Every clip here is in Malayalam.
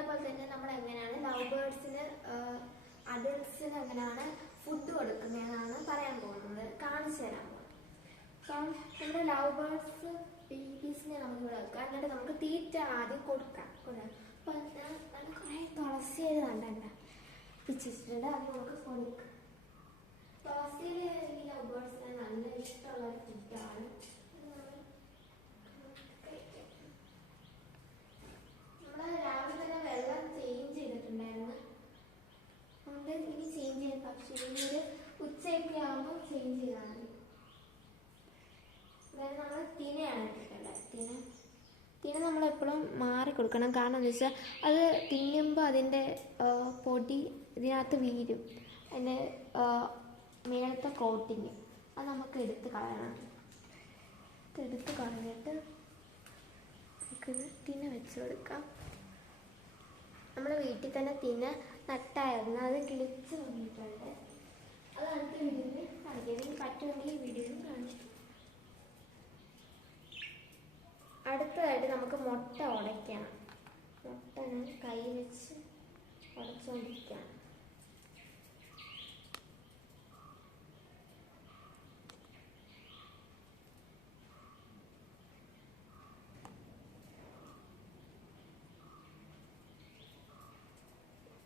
അതേപോലെ തന്നെ നമ്മൾ എങ്ങനെയാണ് ലവ് ബേർഡ്സിന് അഡൽട്സിന് എങ്ങനെയാണ് ഫുഡ് കൊടുക്കുന്നതെന്നാണ് പറയാൻ പോകുന്നത്. കാണിച്ചു തരാൻ പോകുന്നത് അപ്പം നമ്മുടെ ലവ് ബേർഡ്സ് ബേബീസിനെ നമുക്ക് ഇവിടെ വെക്കാം. എന്നിട്ട് നമുക്ക് തീറ്റ ആദ്യം കൊടുക്കാം. കൊടുക്കാം. അപ്പം നല്ല കുറേ തുളസി കണ്ടണ്ട പിച്ചിട്ടുണ്ട് അത് നമുക്ക് കൊടുക്കാം. തുളസിയിൽ ഈ ലവ് ബേർഡ്സിന് നല്ല ഇഷ്ടമുള്ള ഒരു ഫുഡാണ് നമ്മൾ രാവിലെ തന്നെ വെള്ളം ചേഞ്ച് ചെയ്തിട്ടുണ്ടായിരുന്നു അതുകൊണ്ട് ഇനി ചേഞ്ച് ചെയ്യാം പക്ഷേ ഇനി ഒരു ഉച്ചയൊക്കെ ആകുമ്പോൾ ചേഞ്ച് ചെയ്താൽ മതി അതായത് നമ്മൾ തിനയാണ് ഇട്ടിട്ടുള്ളത് തിന തിന നമ്മളെപ്പോഴും മാറി കൊടുക്കണം. കാരണം എന്താ വെച്ചാൽ അത് തിന്നുമ്പോൾ അതിന്റെ പൊടി ഇതിനകത്ത് വീരും അതിന്റെ മേലത്തെ കോട്ടിങ് അത് നമുക്ക് എടുത്ത് കളയണം. എടുത്ത് കളഞ്ഞിട്ട് നമുക്കിത് തിന വെച്ച് കൊടുക്കാം. നമ്മൾ വീട്ടിൽ തന്നെ തിന നട്ടായിരുന്നു. അത് കിളിച്ച് വന്നിട്ടുണ്ട്. അത് അടുത്ത വീഡിയോയിൽ കാണിക്കാം ഇനി പറ്റുമെങ്കിൽ ഈ വീഡിയോയിൽ കാണിച്ചു അടുത്തതായിട്ട് നമുക്ക് മുട്ട ഉടയ്ക്കണം. മുട്ട ഞാൻ കൈ വെച്ച് ഉടച്ചുകൊണ്ടിരിക്കുകയാണ്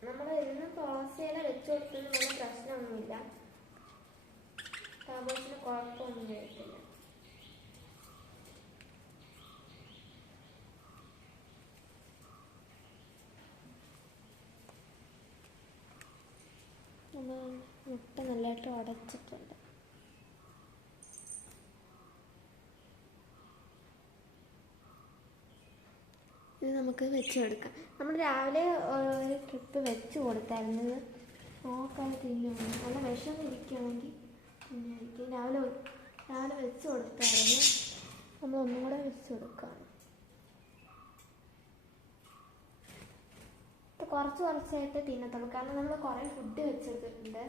നമ്മൾ ഇന്ന് തുളസിയില വെച്ച് കൊടുക്കുന്നതിന് പ്രശ്നമൊന്നുമില്ല. താമസിന് കുഴപ്പമൊന്നും വരത്തില്ല നമ്മൾ മുട്ട നല്ലതായിട്ട് അടച്ചിട്ടുണ്ട് ഇത് നമുക്ക് വെച്ച് കൊടുക്കാം. നമ്മൾ രാവിലെ ഒരു ട്രിപ്പ് വെച്ച് കൊടുത്തായിരുന്നു. ഇത് നോക്കാൻ തിന്നുന്നു നല്ല വിഷം ഇരിക്കുകയാണെങ്കിൽ തിന്നായിരിക്കും രാവിലെ രാവിലെ വെച്ച് കൊടുത്തായിരുന്നു. നമ്മൾ ഒന്നും കൂടെ വെച്ച് കൊടുക്കുകയാണ് ഇത് കുറച്ച് കുറച്ചായിട്ട് തിന്നത്തുള്ളൂ. കാരണം നമ്മൾ കുറേ ഫുഡ് വെച്ചെടുത്തിട്ടുണ്ട്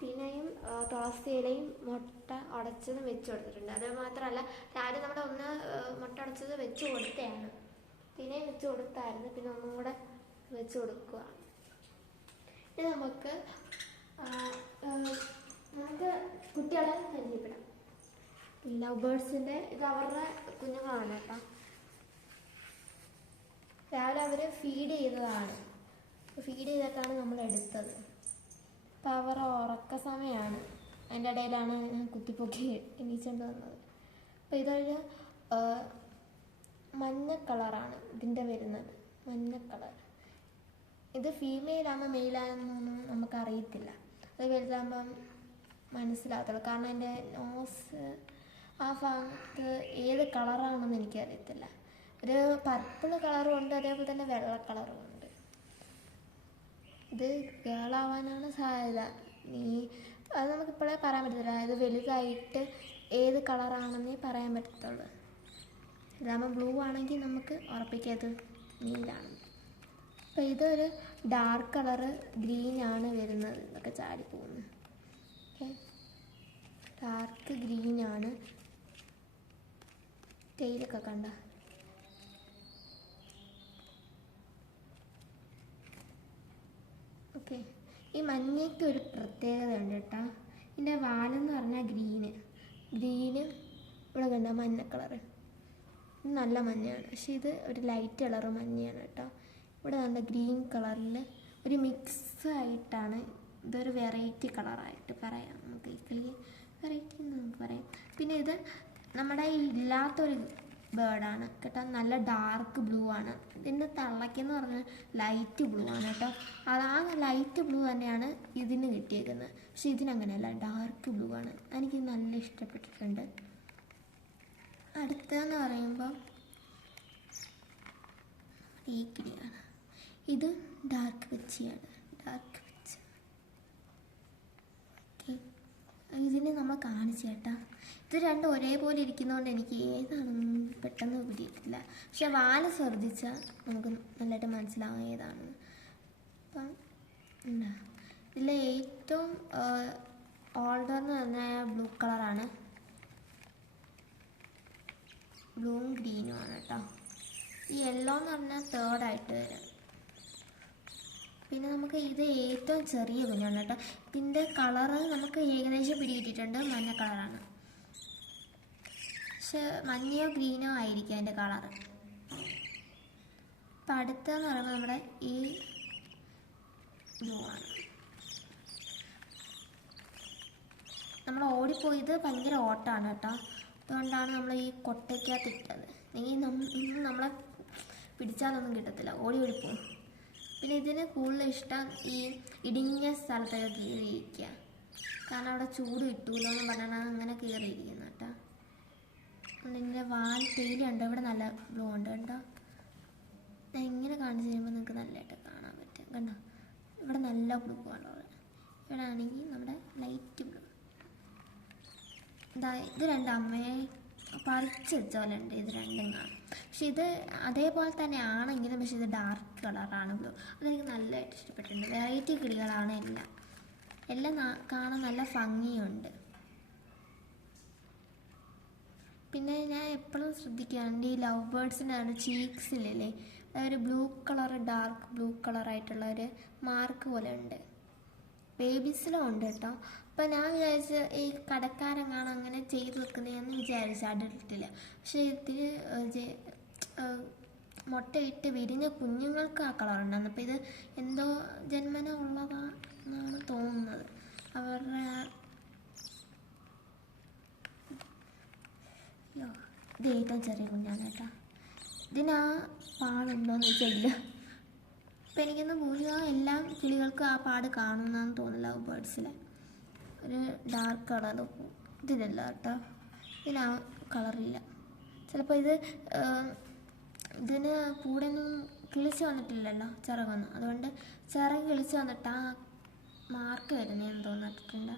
പിന്നെയും തുളസി ഇലയും മുട്ട ഉടച്ചതും വെച്ച് കൊടുത്തിട്ടുണ്ട്. അത് മാത്രമല്ല രാവിലെ നമ്മുടെ ഒന്ന് മുട്ട ഉടച്ചത് വെച്ച് കൊടുത്തതാണ്. പിന്നെയും വെച്ച് കൊടുത്തായിരുന്നു. പിന്നെ ഒന്നും കൂടെ വെച്ച് കൊടുക്കുക ഇനി നമുക്ക് നമുക്ക് കുട്ടികളെ പരിചയപ്പെടാം. ലവ് ബേർഡ്സിന്റെ ഇത് അവരുടെ കുഞ്ഞുങ്ങളാണ് കേട്ടോ. രാവിലെ അവർ ഫീഡ് ചെയ്തതാണ്. ഫീഡ് ചെയ്തിട്ടാണ് നമ്മൾ എടുത്തത്. അപ്പോൾ അവർ ഉറക്ക സമയമാണ് അതിന്റെ ഇടയിലാണ് കുത്തിപ്പൊക്കി എണീച്ചുകൊണ്ട് വന്നത്. അപ്പോൾ ഇതൊരു മഞ്ഞ കളറാണ് ഇതിന്റെ വരുന്നത്. മഞ്ഞ കളർ. ഇത് ഫീമെയിലാണോ മെയിലാണെന്നൊന്നും നമുക്കറിയത്തില്ല. അത് വലുതാകുമ്പം മനസ്സിലാകത്തുള്ളൂ. കാരണം എന്റെ നോസ് ആ ഭാഗത്ത് ഏത് കളറാണെന്ന് എനിക്കറിയത്തില്ല. ഒരു പർപ്പിൾ കളറും ഉണ്ട് അതേപോലെ തന്നെ വെള്ള കളറും ഉണ്ട്. ഇത് കേളാവാനാണ് സാധ്യത. നീ അത് നമുക്കിപ്പോഴേ പറയാൻ പറ്റത്തില്ല. അതായത് വലുതായിട്ട് ഏത് കളറാണെന്നേ പറയാൻ പറ്റത്തുള്ളൂ. ഇതാകുമ്പോൾ ബ്ലൂ ആണെങ്കിൽ നമുക്ക് ഉറപ്പിക്കാത്തത് നീലാണ്. അപ്പോൾ ഇതൊരു ഡാർക്ക് കളറ് ഗ്രീനാണ് വരുന്നത് ഇതൊക്കെ ചാടി പോകുന്നത് ഓക്കെ. ഡാർക്ക് ഗ്രീനാണ്. തേയിലൊക്കെ കണ്ട? ഓക്കെ. ഈ മഞ്ഞയ്ക്ക് ഒരു പ്രത്യേകത ഉണ്ട് കേട്ടോ. ഇതിന്റെ വാലെന്ന് പറഞ്ഞാൽ ഗ്രീന്. ഗ്രീന് ഇവിടെ കണ്ട? മഞ്ഞ കളറ്. നല്ല മഞ്ഞയാണ്. പക്ഷെ ഇത് ഒരു ലൈറ്റ് കളർ മഞ്ഞയാണ് കേട്ടോ. ഇവിടെ നല്ല ഗ്രീൻ കളറിൽ ഒരു മിക്സ് ആയിട്ടാണ് ഇതൊരു വെറൈറ്റി കളറായിട്ട് പറയാം. നമുക്ക് ഈ കളി വെറൈറ്റി എന്ന് നമുക്ക് പറയാം. പിന്നെ ഇത് നമ്മുടെ ഇല്ലാത്തൊരു ബേർഡാണ് കേട്ടോ? നല്ല ഡാർക്ക് ബ്ലൂ ആണ്. ഇതിന്റെ തള്ളക്കെന്ന് പറഞ്ഞാൽ ലൈറ്റ് ബ്ലൂ ആണ് കേട്ടോ. അത് ആ ലൈറ്റ് ബ്ലൂ തന്നെയാണ് ഇതിന് കിട്ടിയേക്കുന്നത്. പക്ഷെ ഇതിനങ്ങനെയല്ല. ഡാർക്ക് ബ്ലൂ ആണ്. എനിക്ക് നല്ല ഇഷ്ടപ്പെട്ടിട്ടുണ്ട്. അടുത്തതെന്ന് പറയുമ്പോൾ ഈ കിളിയാണ്. ഇത് ഡാർക്ക് പച്ചിയാണ് ഡാർക്ക് പച്ച ഓക്കെ ഇതിനെ നമ്മൾ കാണിച്ചു കേട്ടാ. ഇത് രണ്ടും ഒരേപോലെ ഇരിക്കുന്നതുകൊണ്ട് എനിക്ക് ഏതാണെന്ന് പെട്ടെന്ന് പിടിയിട്ടില്ല പക്ഷെ വാല ശ്രദ്ധിച്ചാൽ നമുക്ക് നല്ലതായിട്ട് മനസ്സിലാവും ഏതാണെന്ന് അപ്പം എന്താ? ഇതിൽ ഏറ്റവും ഓൾഡർ എന്ന് പറഞ്ഞാൽ ബ്ലൂ കളറാണ്. ബ്ലൂവും ഗ്രീനും ആണ് കേട്ടോ. ഈ യെല്ലോ എന്ന് പറഞ്ഞാൽ തേർഡായിട്ട് വരും. പിന്നെ നമുക്ക് ഇത് ഏറ്റവും ചെറിയ കുഞ്ഞാണ് കേട്ടോ. ഇതിന്റെ കളറ് നമുക്ക് ഏകദേശം പിടികിട്ടിട്ടുണ്ട് മഞ്ഞ കളറാണ്. പക്ഷെ മഞ്ഞയോ ഗ്രീനോ ആയിരിക്കും അതിന്റെ കളറ് അപ്പം പറയുമ്പോൾ നമ്മുടെ ഈ ബ്ലൂ ആണ് നമ്മൾ ഓടിപ്പോയത് ഭയങ്കര ഓട്ടമാണ് കേട്ടോ. അതുകൊണ്ടാണ് നമ്മൾ ഈ കൊട്ടയ്ക്കകത്ത് ഇട്ടത്. ഈ ഇന്ന് നമ്മളെ പിടിച്ചാലൊന്നും കിട്ടത്തില്ല. ഓടി ഓടിപ്പോകും. പിന്നെ ഇതിന് കൂടുതൽ ഇഷ്ടം ഈ ഇടുങ്ങിയ സ്ഥലത്തൊക്കെ കീറിയിരിക്കുക കാരണം അവിടെ ചൂട് കിട്ടൂലോ എന്ന് പറഞ്ഞാണ് അങ്ങനെ കീറിയിരിക്കുന്നത് കേട്ടോ. അതിന്റെ വാൽ തേയിലുണ്ട് ഇവിടെ നല്ല ബ്ലൂ ഉണ്ട് കേട്ടോ ഞാൻ ഇങ്ങനെ കാണിച്ചു കഴിയുമ്പോൾ നിങ്ങൾക്ക് നല്ലതായിട്ട് കാണാൻ പറ്റും. കണ്ടോ? ഇവിടെ നല്ല ബ്ലൂ കളർ ഇവിടെ ആണെങ്കിൽ നമ്മുടെ ലൈറ്റ് ബ്ലൂ ഇതാ ഇത് രണ്ട് അമ്മയെ പറിച്ച് വെച്ച പോലെ ഉണ്ട് ഇത് രണ്ടും കാണും പക്ഷെ ഇത് അതേപോലെ തന്നെ ആണെങ്കിലും പക്ഷെ ഇത് ഡാർക്ക് കളറാണ് ബ്ലൂ അതെനിക്ക് നല്ലതായിട്ട് ഇഷ്ടപ്പെട്ടിട്ടുണ്ട്. വെറൈറ്റി കിളികളാണ് എല്ലാം. എല്ലാം കാണാൻ നല്ല ഭംഗിയുണ്ട്. പിന്നെ ഞാൻ എപ്പോഴും ശ്രദ്ധിക്കാറുണ്ട് ഈ ലവ് ബേർഡ്സിനാണ് ചീക്സിലല്ലേ ഒരു ബ്ലൂ കളർ ഡാർക്ക് ബ്ലൂ കളറായിട്ടുള്ള ഒരു മാർക്ക് പോലെ ഉണ്ട്. ബേബീസിലും ഉണ്ട് കേട്ടോ അപ്പം ഞാൻ വിചാരിച്ച് ഈ കടക്കാരെങ്ങാണ് അങ്ങനെ ചെയ്ത് വെക്കുന്നതെന്ന് വിചാരിച്ചു അഡൽട്ടിൽ പക്ഷേ ഇതിൽ മുട്ടയിട്ട് വിരിഞ്ഞ കുഞ്ഞുങ്ങൾക്ക് ആ കളർ ഉണ്ടായിരുന്നു. അപ്പോൾ ഇത് എന്തോ ജന്മന ഉള്ളതാണെന്നാണ് തോന്നുന്നത്. അവരുടെ ആ അയ്യോ ഇത് ഏറ്റവും ചെറിയ കുഞ്ഞാണ് കേട്ടോ ഇതിനാ പാടുണ്ടോയെന്ന് വെച്ചാൽ ഇല്ല അപ്പം എനിക്കൊന്ന് ഭൂരിഭാഗം എല്ലാ കിളികൾക്കും ആ പാട് കാണുന്നതെന്ന് തോന്നില്ല ലവ് ബേർഡ്സിലെ. ഒരു ഡാർക്ക് കളർ ഇതിലല്ല കേട്ടോ. ഇതിന് ആ കളറില്ല. ചിലപ്പോൾ ഇത് ഇതിന് കൂടെയൊന്നും കിളിച്ച് വന്നിട്ടില്ലല്ലോ ചിറകൊന്നും. അതുകൊണ്ട് ചിറക് കിളിച്ച് വന്നിട്ട് ആ മാർക്ക് വരുന്നതെന്ന് തോന്നിട്ടുണ്ട്.